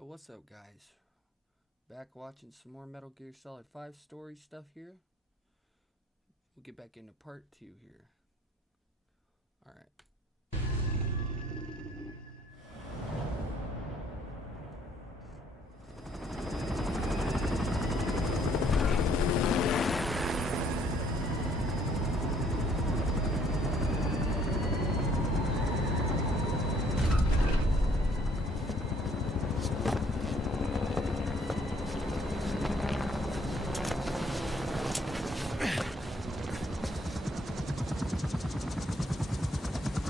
So what's up, guys? Back watching some more Metal Gear Solid 5 story stuff here. We'll get back into part 2 here. Alright.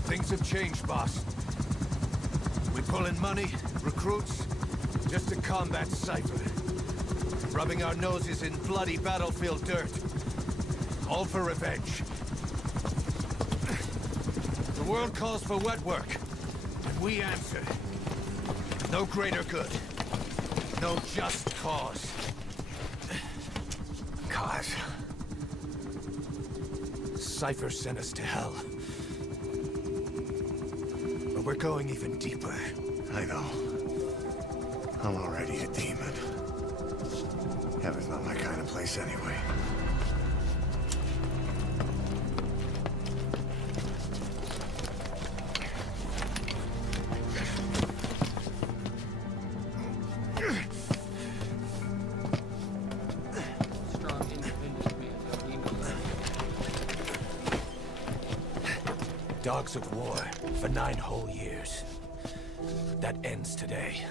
Things have changed, boss. We pull in money, recruits, just to combat Cypher. Rubbing our noses in bloody battlefield dirt. All for revenge. The world calls for wet work, and we answer. No greater good. No just cause. Cause. Cypher sent us to hell. But we're going even deeper. I know. I'm already a demon. Heaven's not my kind of place anyway. Strong, independent man. He knows that. Dogs of war for 9 whole years. That ends today.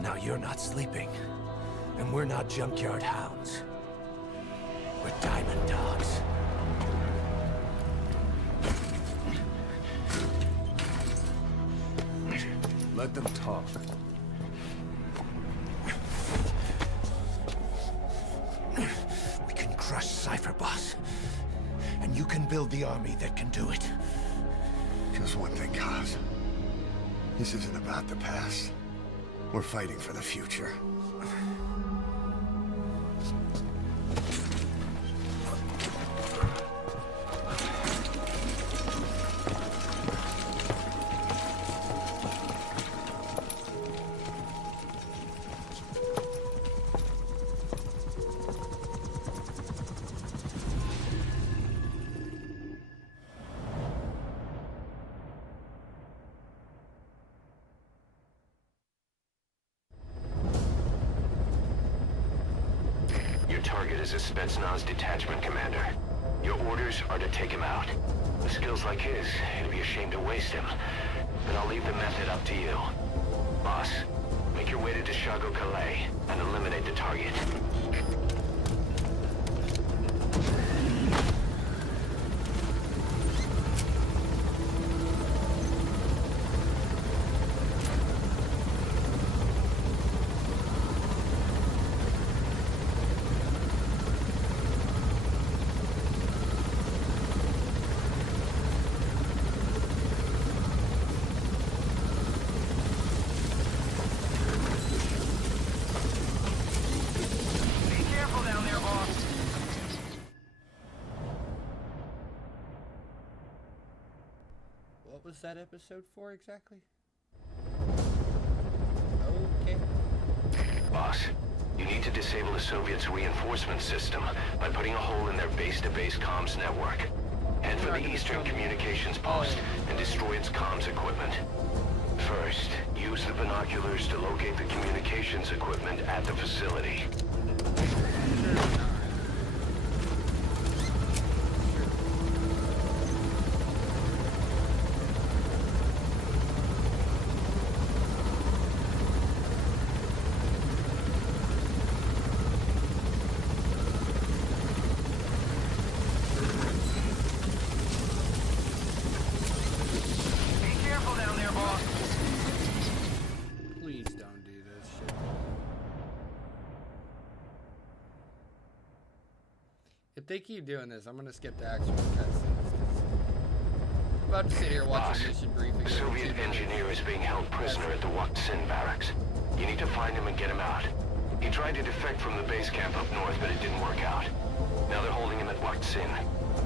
Now you're not sleeping, and we're not junkyard hounds. We're diamond dogs. Let them talk. We can crush Cypher, boss. And you can build the army that can do it. Just one thing, Kaz. This isn't about the past. We're fighting for the future. Your target is a Spetsnaz detachment commander. Your orders are to take him out. With skills like his, it'd be a shame to waste him. But I'll leave the method up to you. Boss, make your way to Deshago Calais and eliminate the target. What was that episode for exactly? Okay. Boss, you need to disable the Soviets' reinforcement system by putting a hole in their base-to-base comms network. Head for the Eastern Communications Post and destroy its comms equipment. First, use the binoculars to locate the communications equipment at the facility. Please don't do this shit. If they keep doing this, I'm gonna skip the actual cutscenes. I'm about to sit here watching Boss, mission briefing. a Soviet engineer is being held prisoner at the Wak Sin barracks. You need to find him and get him out. He tried to defect from the base camp up north, but it didn't work out. Now they're holding him at Wak Sin.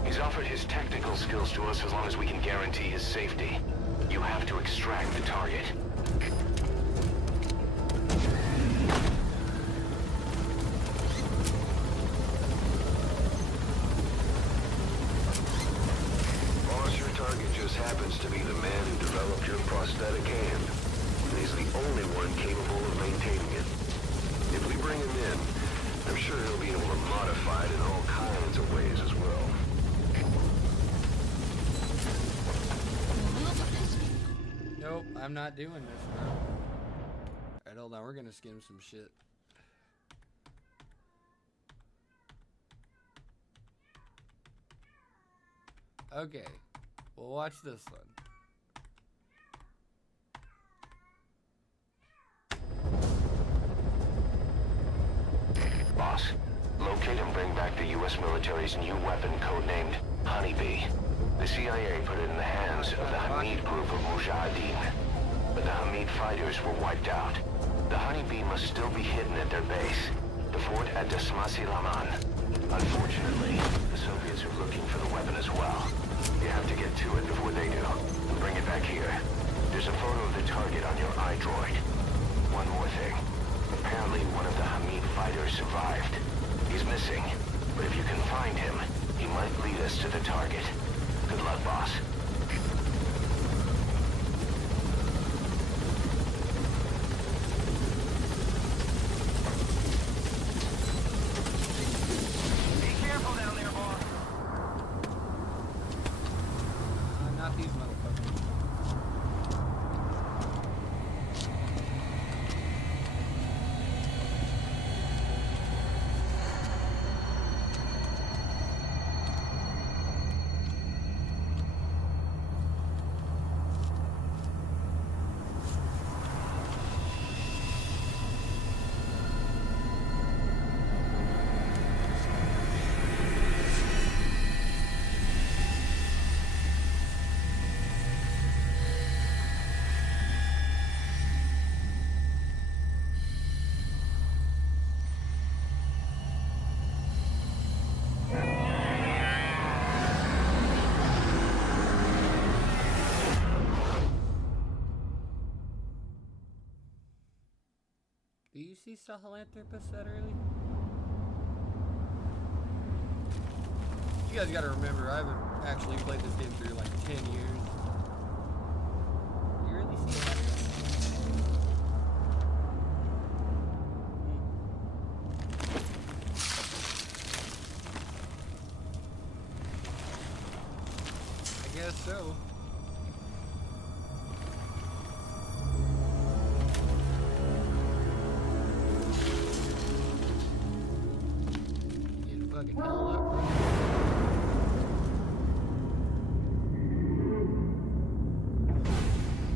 He's offered his technical skills to us as long as we can guarantee his safety. You have to extract the target. prosthetic hand. And he's the only one capable of maintaining it. If we bring him in, I'm sure he'll be able to modify it in all kinds of ways as well. Nope, I'm not doing this, bro. Alright, hold on, we're gonna skim some shit. Okay, we'll watch this one. Boss, locate and bring back the U.S. military's new weapon codenamed Honeybee. The CIA put it in the hands of the Hamid group of Mujahideen, but the Hamid fighters were wiped out. The Honeybee must still be hidden at their base, the fort at Dasmasi Laman. Unfortunately, the Soviets are looking for the weapon as well. You have to get to it before they do. Bring it back here. There's a photo of the target on your iDroid. One more thing. Apparently one of the Hamid fighters survived. He's missing, but if you can find him, he might lead us to the target. Good luck, boss. Be careful down there, boss. Not these motherfuckers. Do you see Sahelanthropus that early? You guys gotta remember, I haven't actually played this game for like 10 years. You really see it that early? I guess so. Fucking hell up, bro.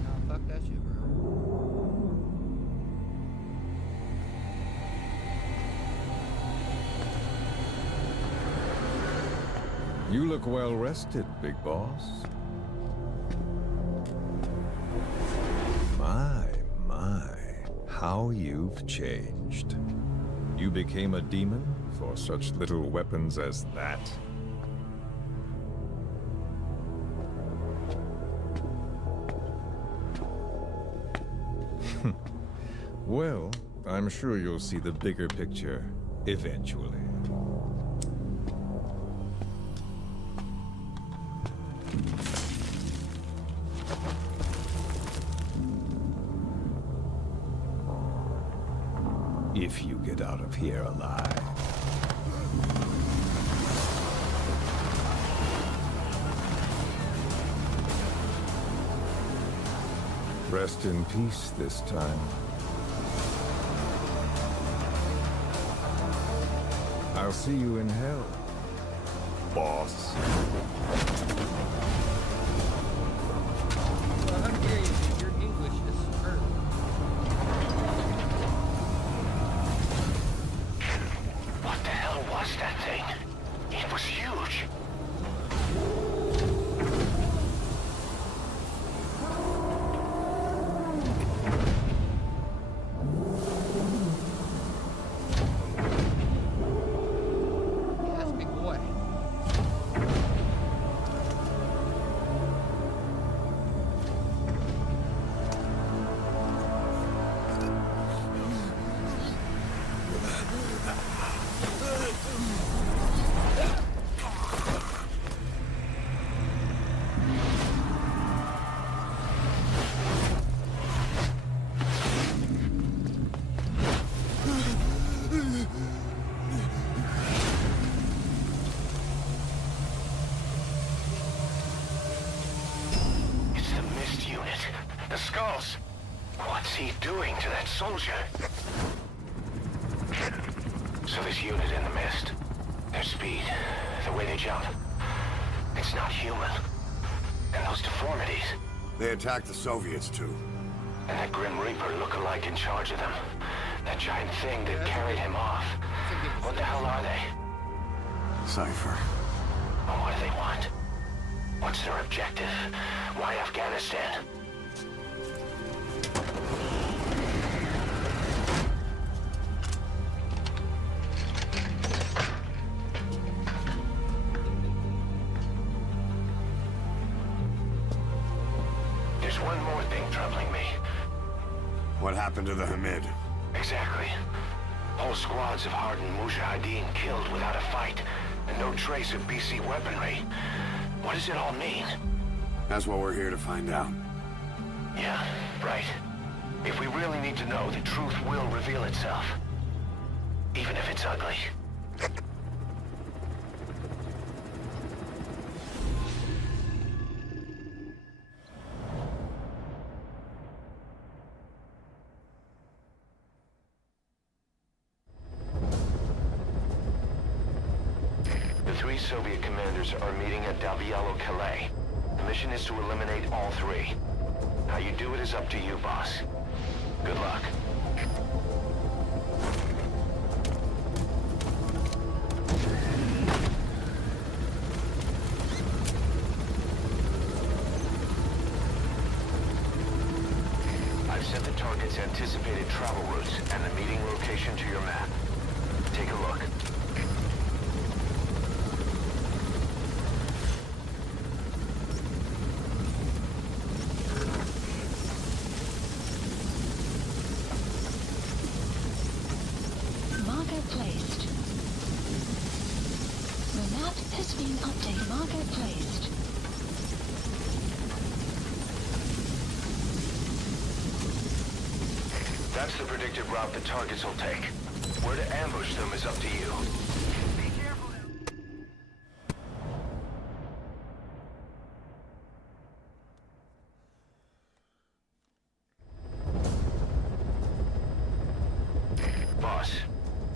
Nah, fuck that shit, bro. You look well rested, big boss. My, how you've changed. You became a demon for such little weapons as that? Well, I'm sure you'll see the bigger picture eventually. If you get out of here alive. Rest in peace this time. I'll see you in hell, boss. Well, how dare you, dude? Your English is superb. What the hell was that thing? It was huge. Yes, big boy. The skulls. What's he doing to that soldier? So this unit in the mist, their speed, the way they jump, it's not human. And those deformities. They attacked the Soviets, too. And that Grim Reaper look-alike in charge of them. That giant thing that carried him off. What the hell are they? Cypher. Well, what do they want? What's their objective? Why Afghanistan? There's one more thing troubling me. What happened to the Hamid? Exactly. Whole squads of hardened Mujahideen killed without a fight, and no trace of BC weaponry. What does it all mean? That's what we're here to find out. Yeah, right. If we really need to know, the truth will reveal itself. Even if it's ugly. The 3 Soviet commanders are meeting at Davialo Calais. The mission is to eliminate all 3. How you do it is up to you, boss. Good luck. I've sent the target's anticipated travel routes and the meeting location to your map. Take a look. Marker placed. The map has been updated. Marker placed. That's the predicted route the targets will take. Where to ambush them is up to you. Be careful now. Boss,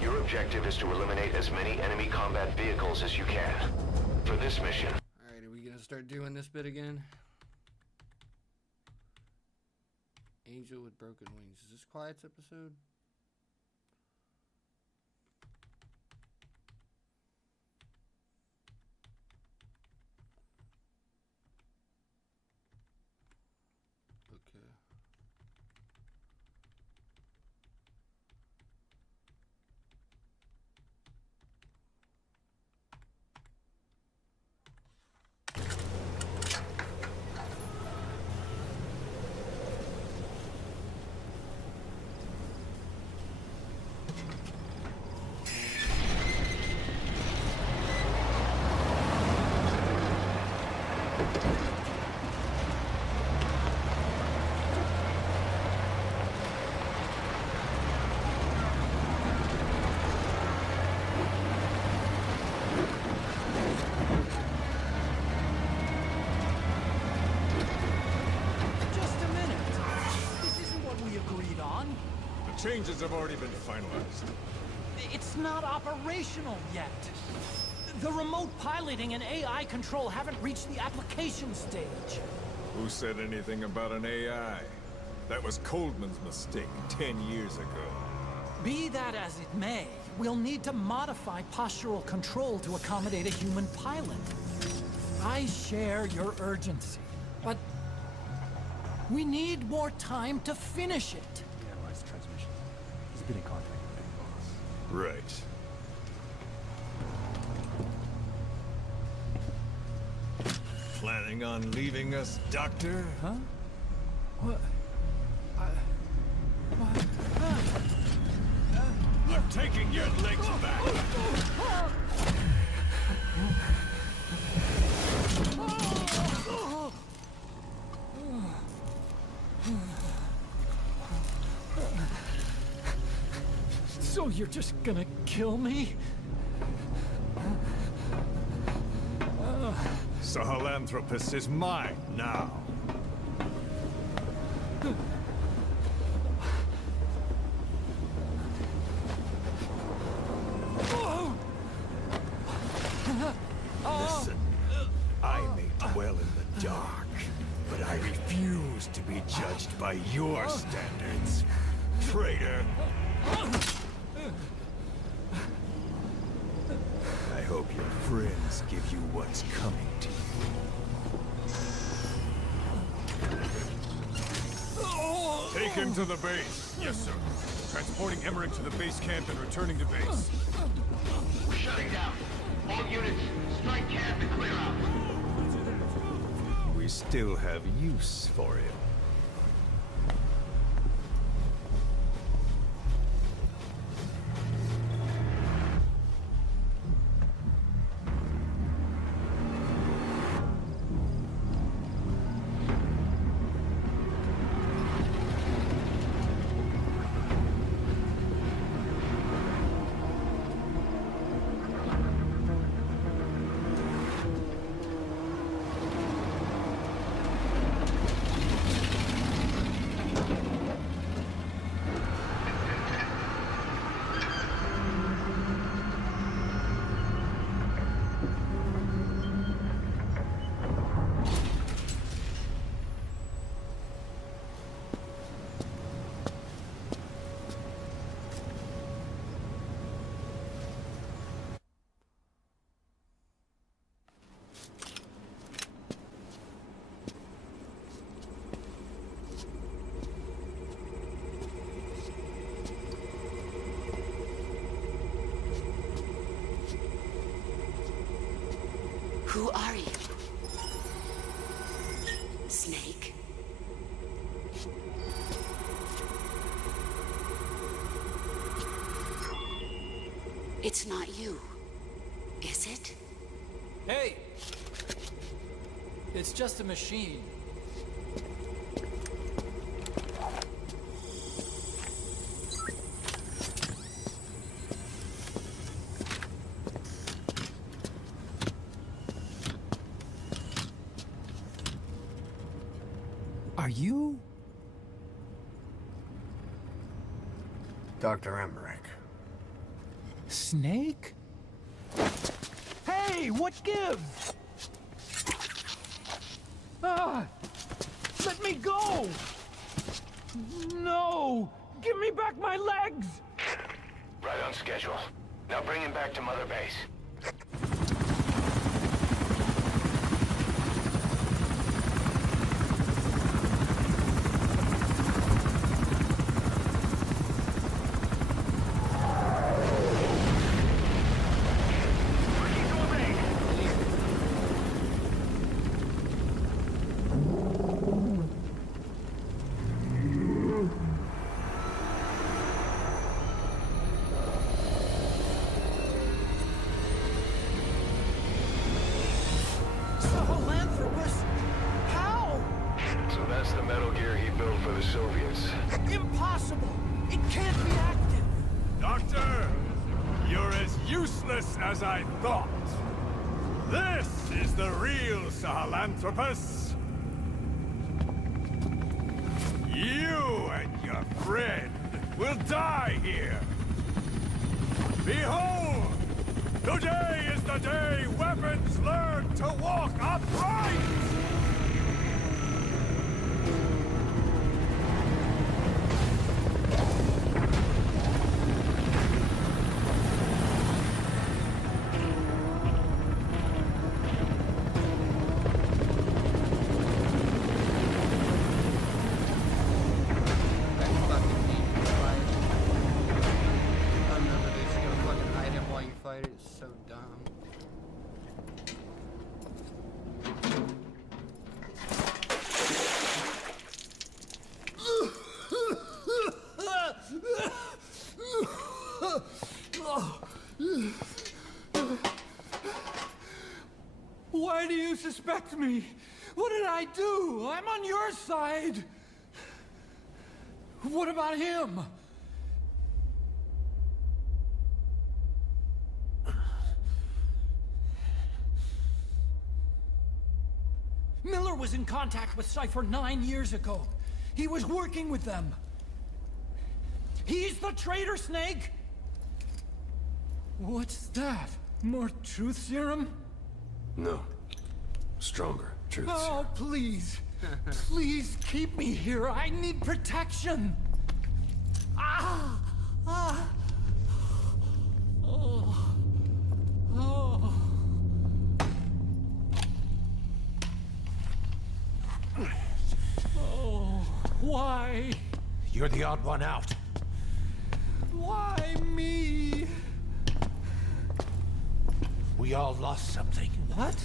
your objective is to eliminate as many enemy combat vehicles as you can. For this mission, Alright, are we gonna start doing this bit again? Angel with broken wings. Is this Quiet's episode? Okay. Just a minute. This isn't what we agreed on. The changes have already been finalized. It's not operational yet. The remote piloting and AI control haven't reached the application stage. Who said anything about an AI? That was Coldman's mistake 10 years ago. Be that as it may, we'll need to modify postural control to accommodate a human pilot. I share your urgency, but we need more time to finish it. We analyzed the transmission. He's been in contact with Big Boss. Right. Planning on leaving us, Doctor? Huh? What? I'm taking your legs back! So you're just gonna kill me? Sahelanthropus is mine now. by your standards, traitor. I hope your friends give you what's coming to you. Take him to the base. Yes, sir. Transporting Emmerich to the base camp and returning to base. We're shutting down. All units, strike camp and clear out. We still have use for him. Who are you? Snake? It's not you, is it? Hey! It's just a machine. Are you? Dr. Emmerich. Snake? Hey, what gives? Ah! Let me go! No! Give me back my legs! Right on schedule. Now bring him back to Mother Base. Soviets. Impossible! It can't be active! Doctor! You're as useless as I thought. This is the real Sahelanthropus. You and your friend will die here. Behold! Today is the day weapons learn to walk upright! So dumb. Why do you suspect me? What did I do? I'm on your side. What about him? Miller was in contact with Cypher 9 years ago. He was working with them. He's the traitor, Snake! What's that? More truth serum? No. Stronger truth Oh, serum. please. Please keep me here. I need protection. Ah! Ah! Oh. Oh. Oh. Why? You're the odd one out. Why me? We all lost something. What?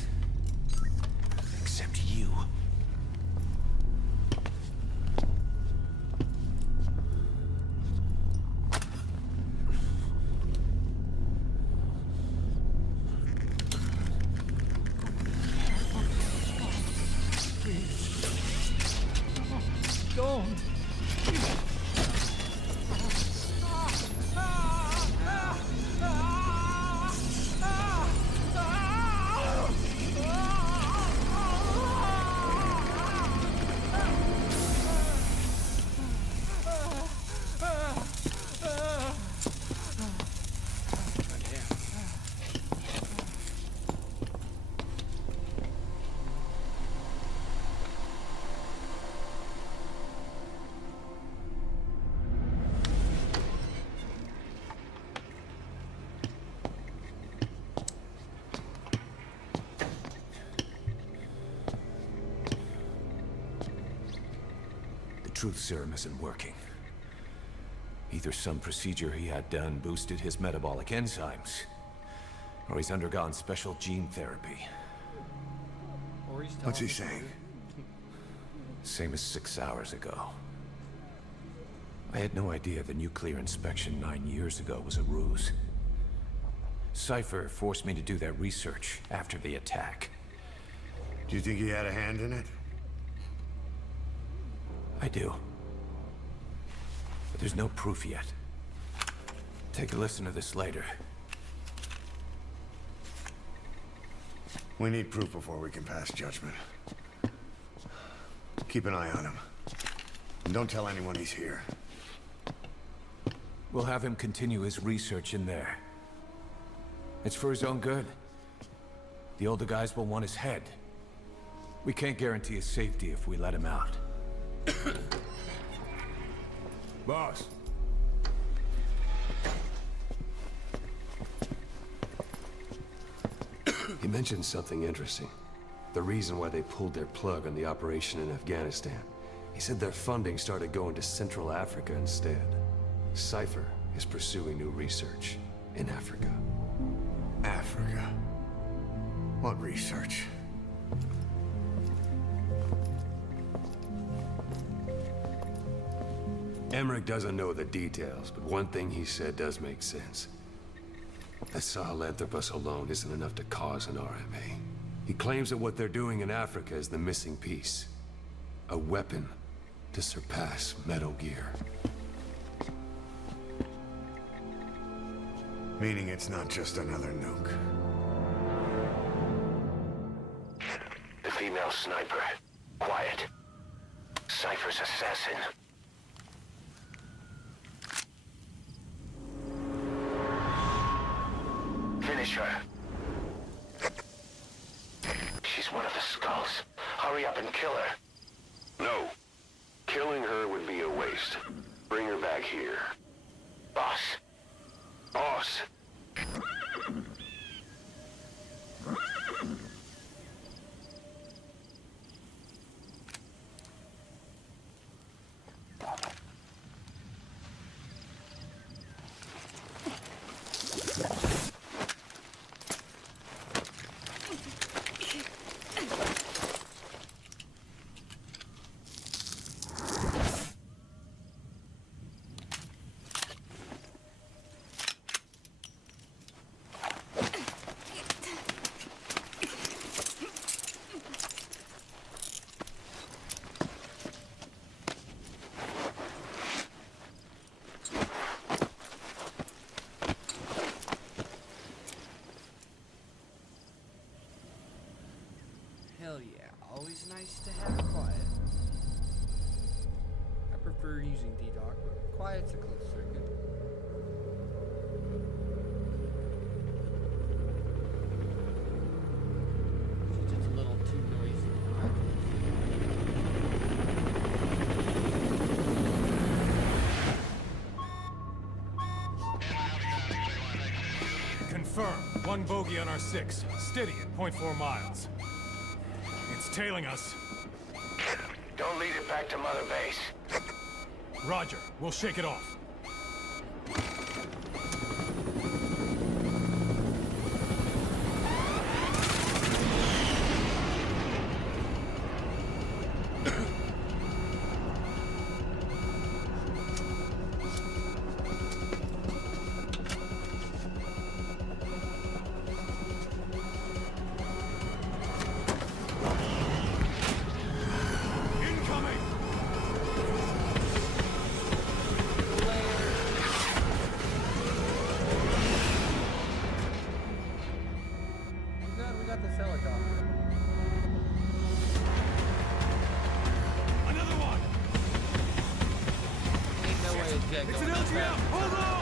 Except you. Don't. The truth serum isn't working. Either some procedure he had done boosted his metabolic enzymes, or he's undergone special gene therapy. Or he's What's he telling us saying? Same as 6 hours ago. I had no idea the nuclear inspection 9 years ago was a ruse. Cypher forced me to do that research after the attack. Do you think he had a hand in it? I do. But there's no proof yet. Take a listen to this later. We need proof before we can pass judgment. Keep an eye on him. And don't tell anyone he's here. We'll have him continue his research in there. It's for his own good. The older guys will want his head. We can't guarantee his safety if we let him out. Boss. He mentioned something interesting. The reason why they pulled their plug on the operation in Afghanistan. He said their funding started going to Central Africa instead. Cypher is pursuing new research in Africa. Africa? What research? Emmerich doesn't know the details, but one thing he said does make sense. That Sahelanthropus alone isn't enough to cause an RMA. He claims that what they're doing in Africa is the missing piece. A weapon to surpass Metal Gear. Meaning it's not just another nuke. The female sniper. Quiet. Cypher's assassin. Finish her. She's one of the skulls. Hurry up and kill her. No. Killing her would be a waste. Bring her back here. Boss. Boss. Hell yeah, always nice to have quiet. I prefer using D-Dock, but quiet's a close second. It's just a little too noisy. Confirm. 1 bogey on our 6. Steady at 0.4 miles. It's tailing us. Don't lead it back to Mother Base. Roger. We'll shake it off. It's an LGM! Hold on!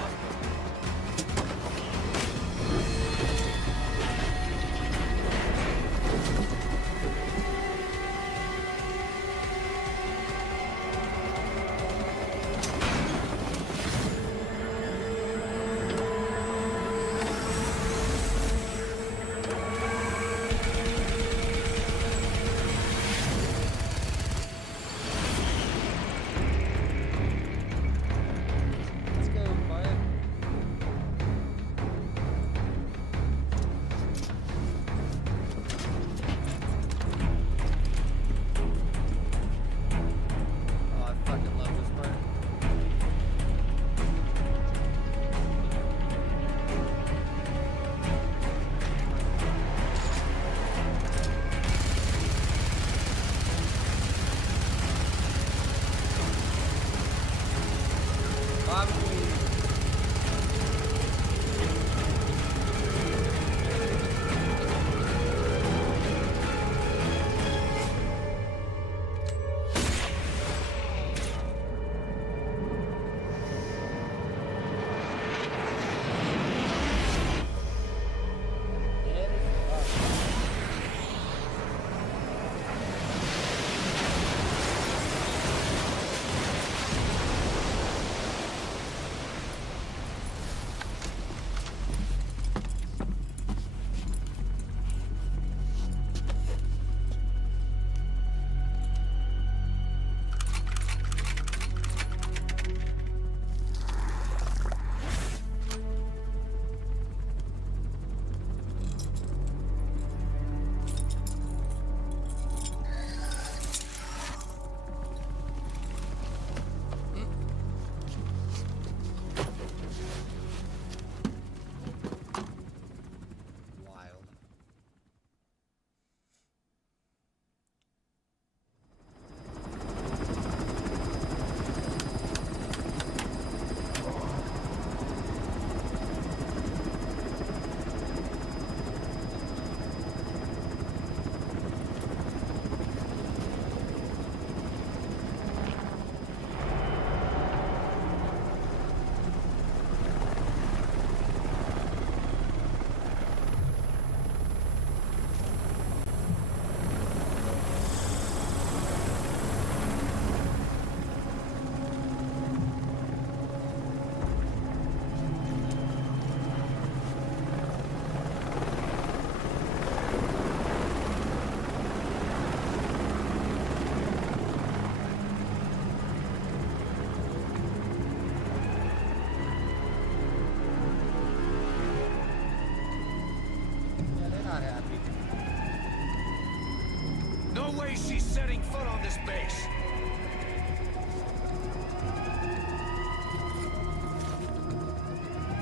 She's setting foot on this base.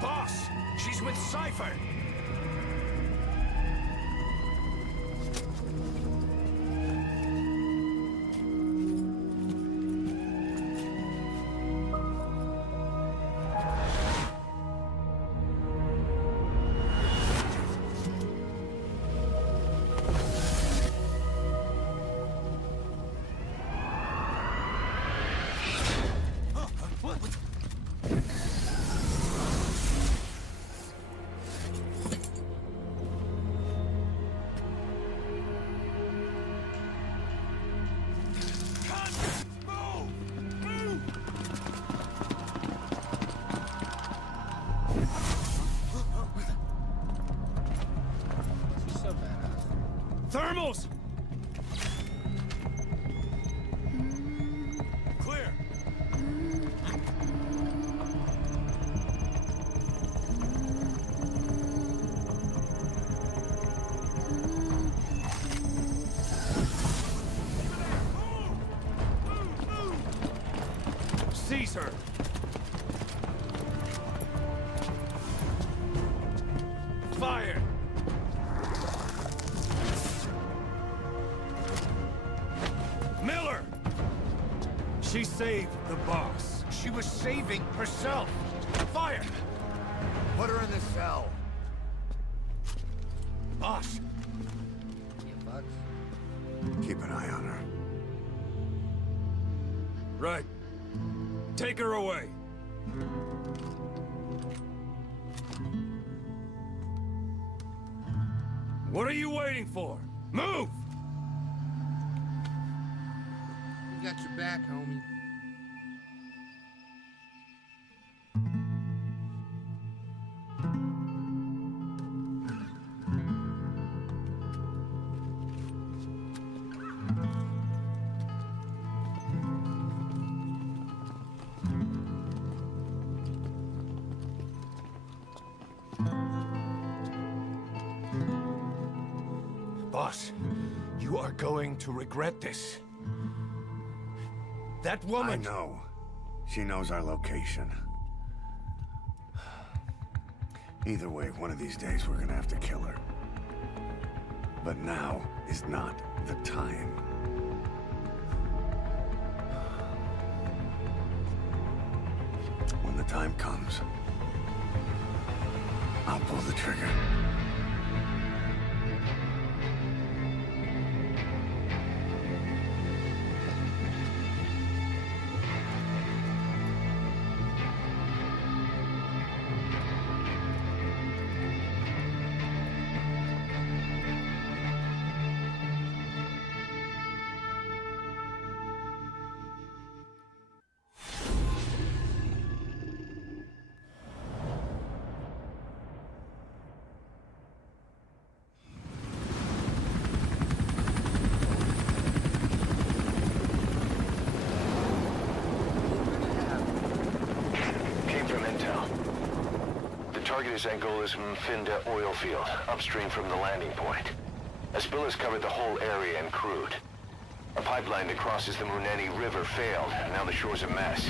Boss, she's with Cypher. seize her! Fire! Miller! She saved the boss. She was saving herself. Fire! Put her in the cell. Boss! Keep an eye on her. Right. Take her away. What are you waiting for? Move! We got your back, homie. Boss, you are going to regret this. That woman... I know. She knows our location. Either way, one of these days we're gonna have to kill her. But now is not the time. When the time comes, I'll pull the trigger. Target is Angola's Mfinda oil field, upstream from the landing point. A spill has covered the whole area and crude. A pipeline that crosses the Muneni River failed, and now the shore's a mess.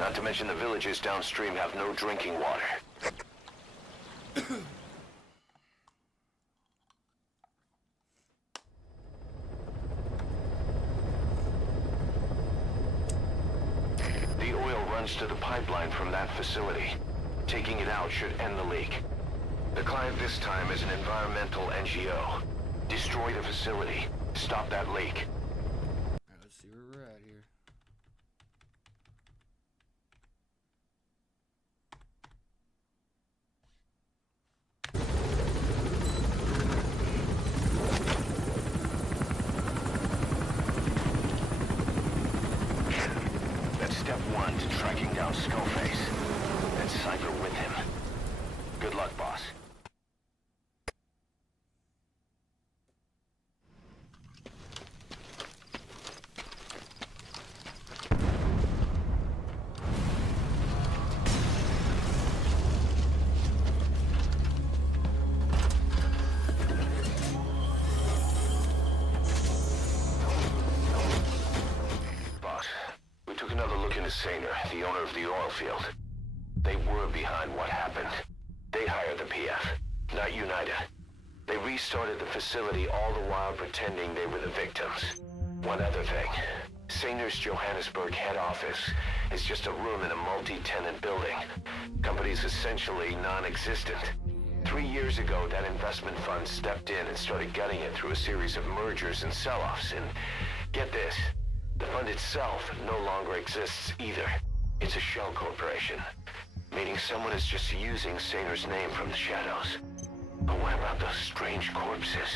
Not to mention the villages downstream have no drinking water. The oil runs to the pipeline from that facility. Taking it out should end the leak. The client this time is an environmental NGO. Destroy the facility. Stop that leak. Alright, let's see where we're at here. That's step one to tracking down Skullface. And Cypher with him. Good luck, boss. Boss, we took another look into Saner, the owner of the oil field. They were behind what happened. They hired the PF, not UNITA. They restarted the facility all the while pretending they were the victims. One other thing. Saner's Johannesburg head office is just a room in a multi-tenant building. Company's essentially non-existent. 3 years ago, that investment fund stepped in and started gutting it through a series of mergers and sell-offs. And get this, the fund itself no longer exists either. It's a shell corporation, meaning someone is just using Saner's name from the shadows. But what about those strange corpses?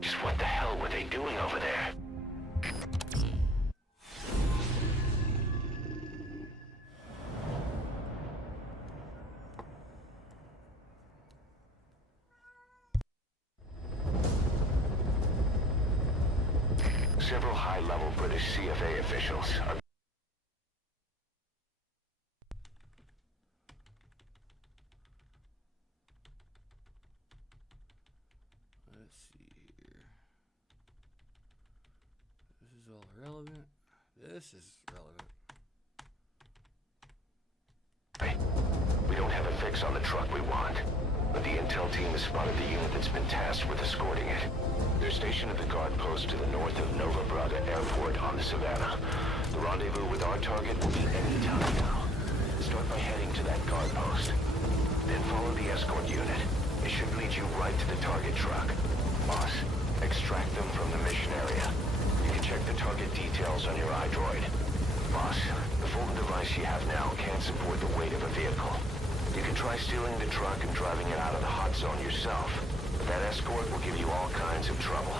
Just what the hell were they doing over there? Several high-level British CFA officials are... Let's see here. all relevant. This is relevant. We don't have a fix on the truck we want, but the intel team has spotted the unit that's been tasked with escorting it. They're stationed at the guard post to the north of Nova Braga Airport on the Savannah. The rendezvous with our target will be any time now. Start by heading to that guard post. Then follow the escort unit. It should lead you right to the target truck. Boss, extract them from the mission area. You can check the target details on your iDroid. Boss, the Fulton device you have now can't support the weight of a vehicle. You can try stealing the truck and driving it out of the hot zone yourself, but that escort will give you all kinds of trouble.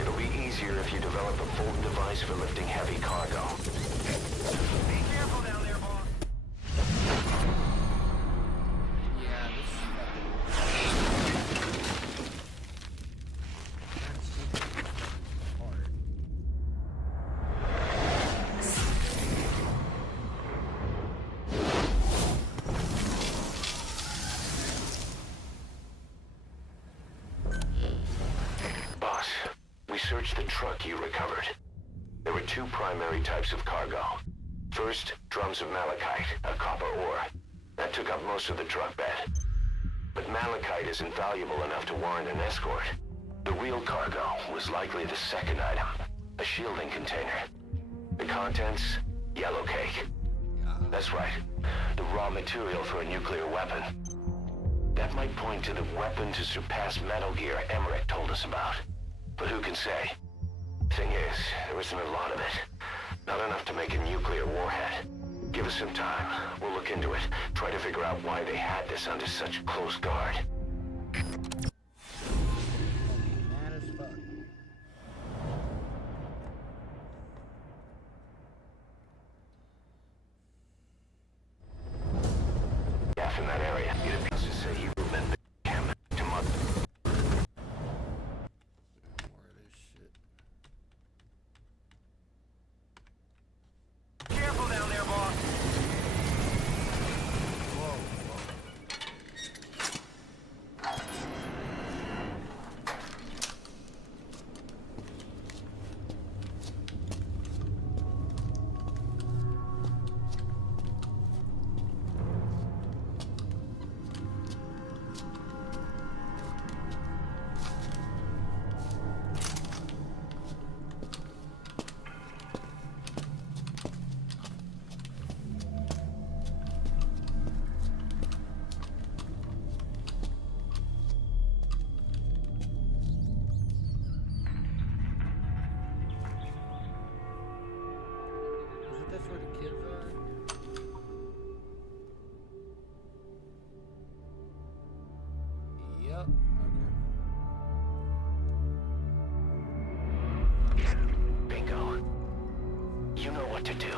It'll be easier if you develop a Fulton device for lifting heavy cargo. Be careful down there, boss. Yeah, this is hard. Boss, we searched the truck you recovered. There were two primary types of cargo. First, drums of malachite, a copper ore. That took up most of the truck bed. But malachite isn't valuable enough to warrant an escort. The real cargo was likely the second item, a shielding container. The contents, yellow cake. That's right, the raw material for a nuclear weapon. That might point to the weapon to surpass Metal Gear Emmerich told us about. But who can say? Thing is, there isn't a lot of it. Not enough to make a nuclear warhead. Give us some time. We'll look into it. Try to figure out why they had this under such close guard. Mad as fuck. Gaff in that area. It appears to say he remembered him to mother. More of this shit. Careful down there, boss. Isn't this where the kids are? Yep. Okay. Bingo. You know what to do.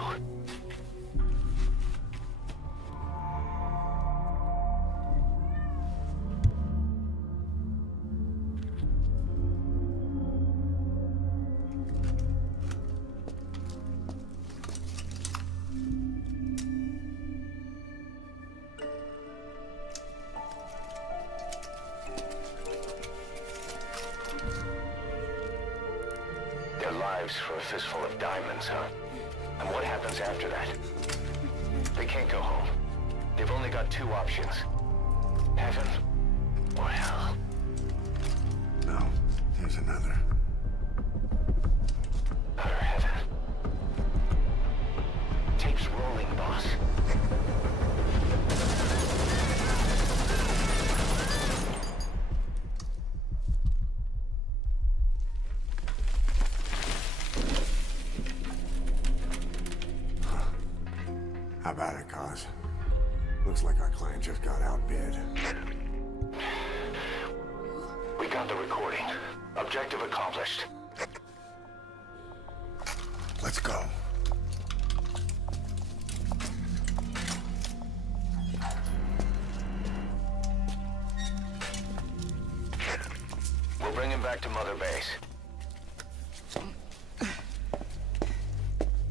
Their lives for a fistful of diamonds, huh? And what happens after that? They can't go home. They've only got two options. Heaven or hell. No, here's another. Utter heaven. Tape's rolling, boss. How about it, Cos? Looks like our client just got outbid. We got the recording. Objective accomplished. Let's go. We'll bring him back to Mother Base.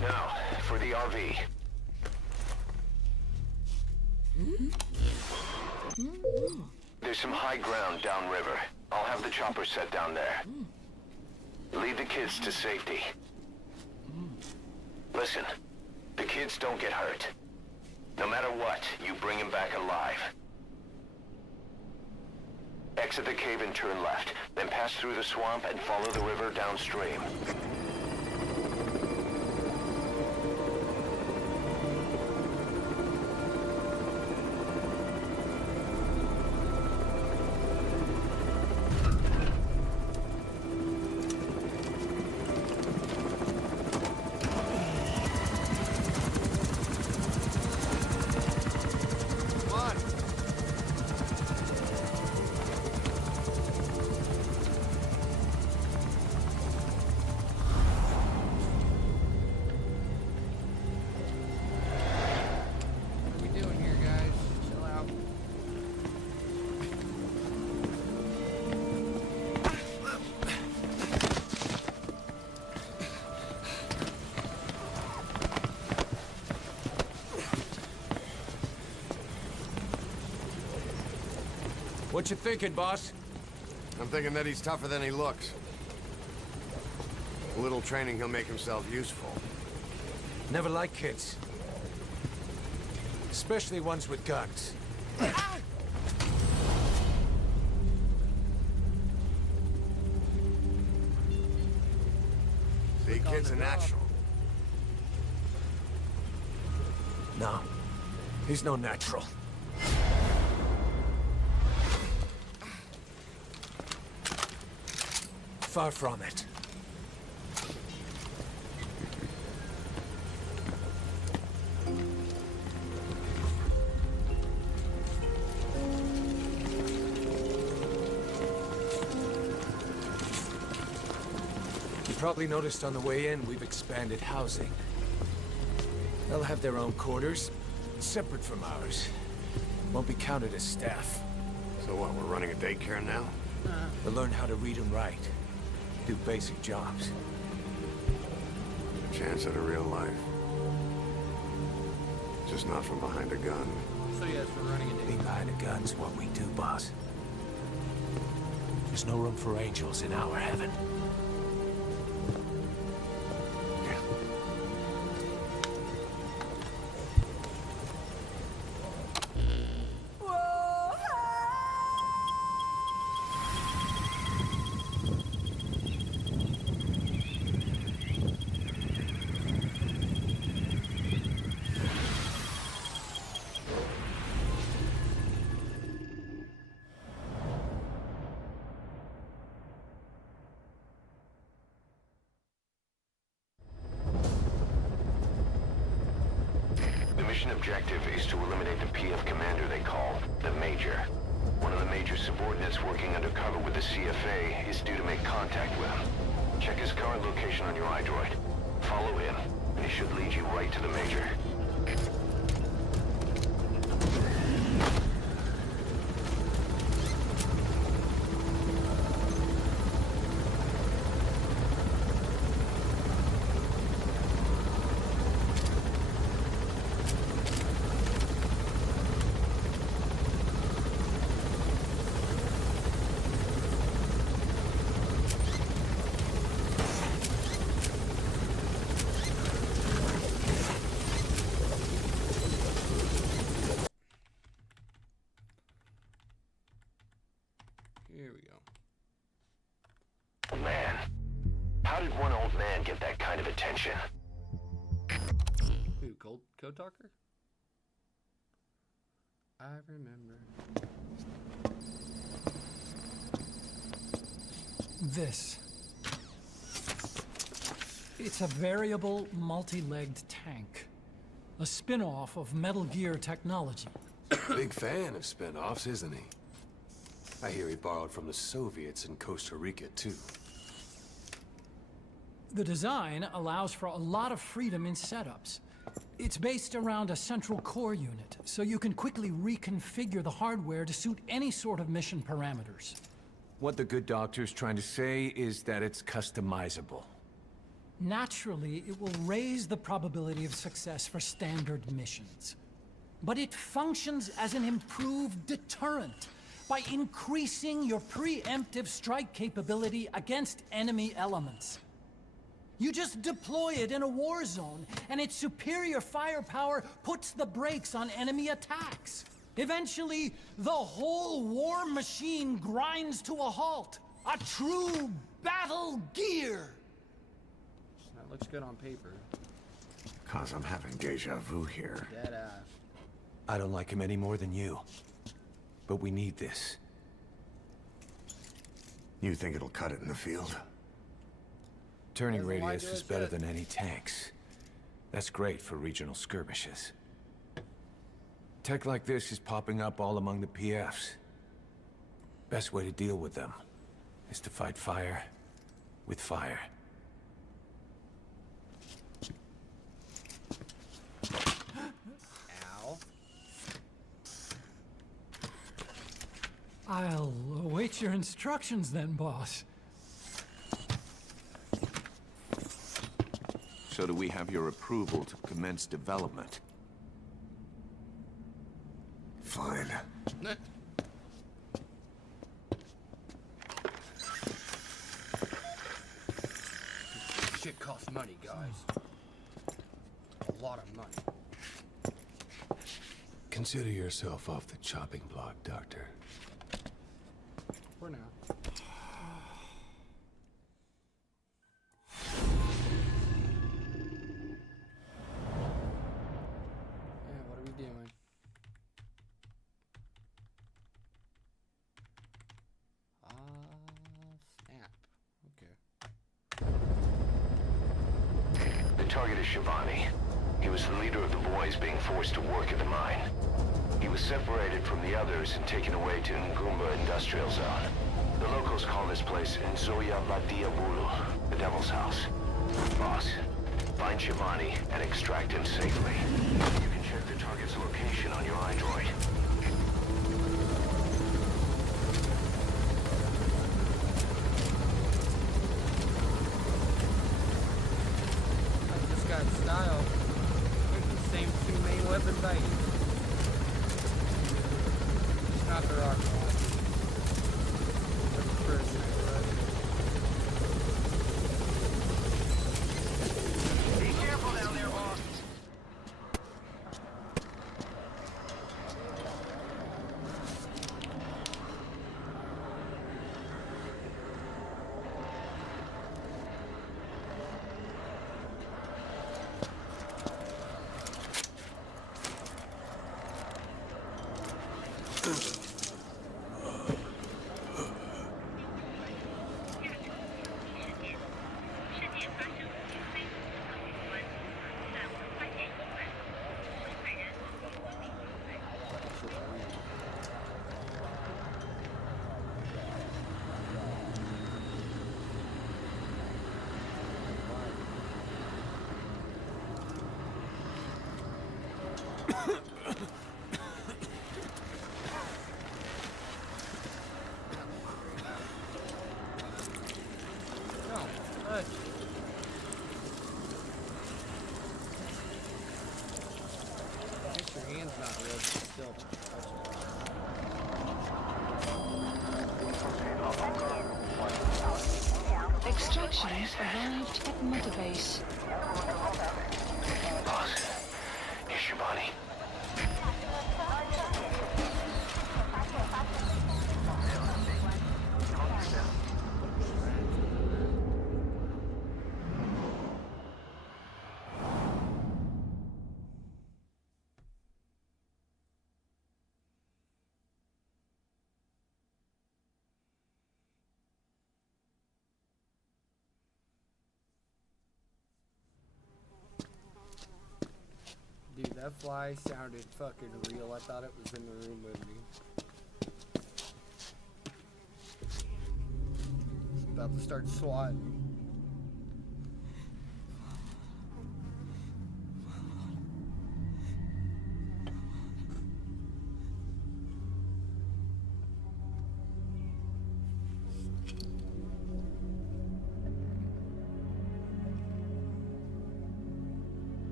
Now, for the RV. There's some high ground downriver. I'll have the chopper set down there. Lead the kids to safety. Listen, the kids don't get hurt. No matter what, you bring him back alive. Exit the cave and turn left, then pass through the swamp and follow the river downstream. What you thinking, boss? I'm thinking that he's tougher than he looks. A little training, he'll make himself useful. Never like kids. Especially ones with guns. See, kid's a natural. No, he's no natural. Far from it. You probably noticed on the way in, we've expanded housing. They'll have their own quarters, separate from ours. Won't be counted as staff. So what, we're running a daycare now? They'll learn how to read and write. Do basic jobs. A chance at a real life. Just not from behind a gun. So yes, we're running a day. Being behind a gun's what we do, boss. There's no room for angels in our heaven. Mission objective is to eliminate the PF commander they call the Major. One of the Major's subordinates working undercover with the CFA is due to make contact with him. Check his current location on your iDroid. Follow him, and he should lead you right to the Major. Here we go. Man, how did one old man get that kind of attention? Who, Code Talker? I remember. This. It's a variable, multi-legged tank. A spin-off of Metal Gear technology. Big fan of spin-offs, isn't he? I hear he borrowed from the Soviets in Costa Rica, too. The design allows for a lot of freedom in setups. It's based around a central core unit, so you can quickly reconfigure the hardware to suit any sort of mission parameters. What the good doctor's trying to say is that it's customizable. Naturally, it will raise the probability of success for standard missions. But it functions as an improved deterrent by increasing your preemptive strike capability against enemy elements. You just deploy it in a war zone, and its superior firepower puts the brakes on enemy attacks. Eventually, the whole war machine grinds to a halt. A true battle gear! That looks good on paper. Cause I'm having deja vu here. Dead ass. I don't like him any more than you. But we need this. You think it'll cut it in the field? Turning Doesn't lie radius to is his better head. than any tanks. That's great for regional skirmishes. Tech like this is popping up all among the PFs. Best way to deal with them is to fight fire with fire. Ow. I'll await your instructions then, boss. So do we have your approval to commence development? Fine. Shit costs money, guys. A lot of money. Consider yourself off the chopping block, Doctor. For now. Yeah, what are we doing? Snap. Okay. The target is Shivani. He was the leader of the boys being forced to work at the mine. He was separated from the others and taken away to Ngumba Industrial Zone. The locals call this place Nzoya Badia Bulu, the Devil's House. Boss, find Shivani and extract him safely. You can check the target's location on your iDroid. Like this guy's style. The same two main weapons I use. It's not the rocket launcher. That's the first sniper rifle. Be careful down there, boss. No, touch. I guess your hand's not real, but still touch it. Extraction arrived at Mother Base. Boss, here's Shivani. Dude, that fly sounded fucking real. I thought it was in the room with me. About to start swatting.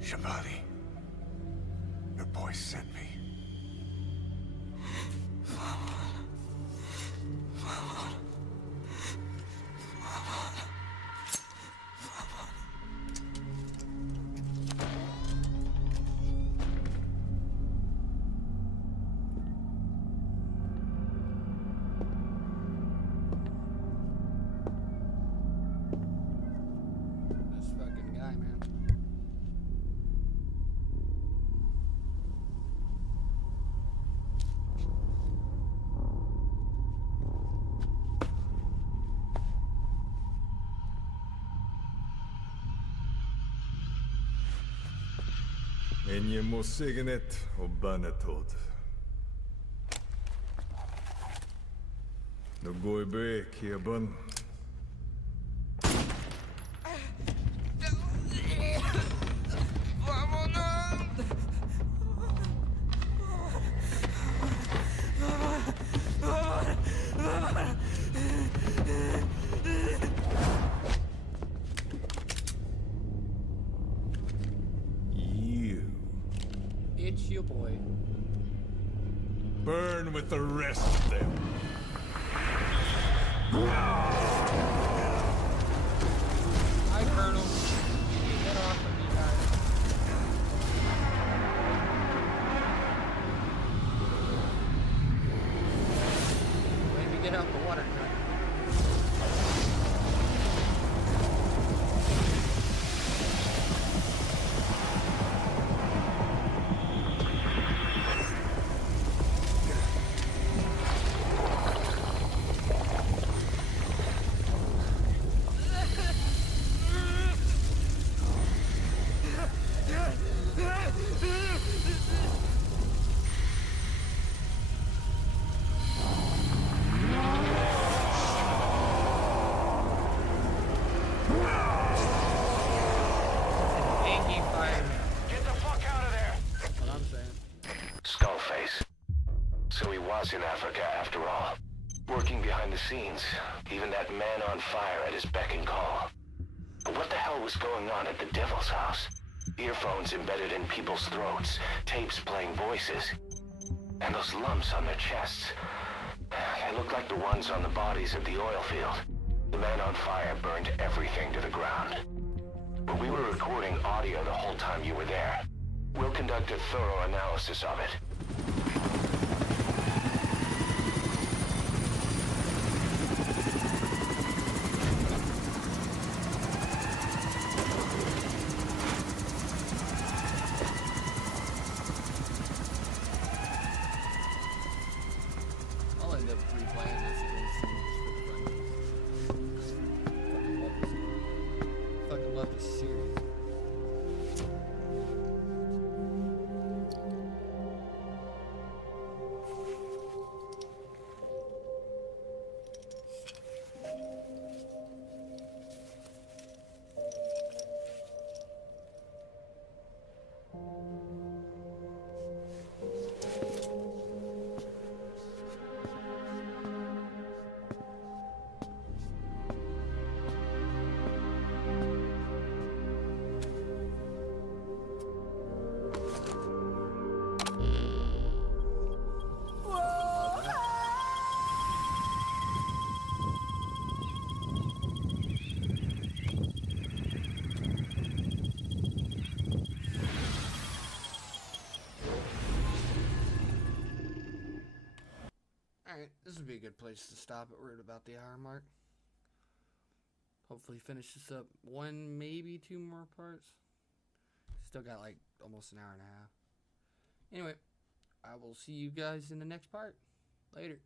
Shivani, your boys sent me. Enje må signet og banetod. No går i brek, Hebon. It's your boy. Burn with the rest of them. Hi, Colonel. Get off of me, guys. Let me get out the water gun. In Africa, after all. Working behind the scenes, even that man on fire at his beck and call. But what the hell was going on at the Devil's House? Earphones embedded in people's throats, tapes playing voices. And those lumps on their chests. They look like the ones on the bodies at the oil field. The man on fire burned everything to the ground. But we were recording audio the whole time you were there. We'll conduct a thorough analysis of it. Alright, this would be a good place to stop it. We're at about the hour mark. Hopefully finish this up one, maybe two more parts. Still got like almost an hour and a half. Anyway, I will see you guys in the next part. Later.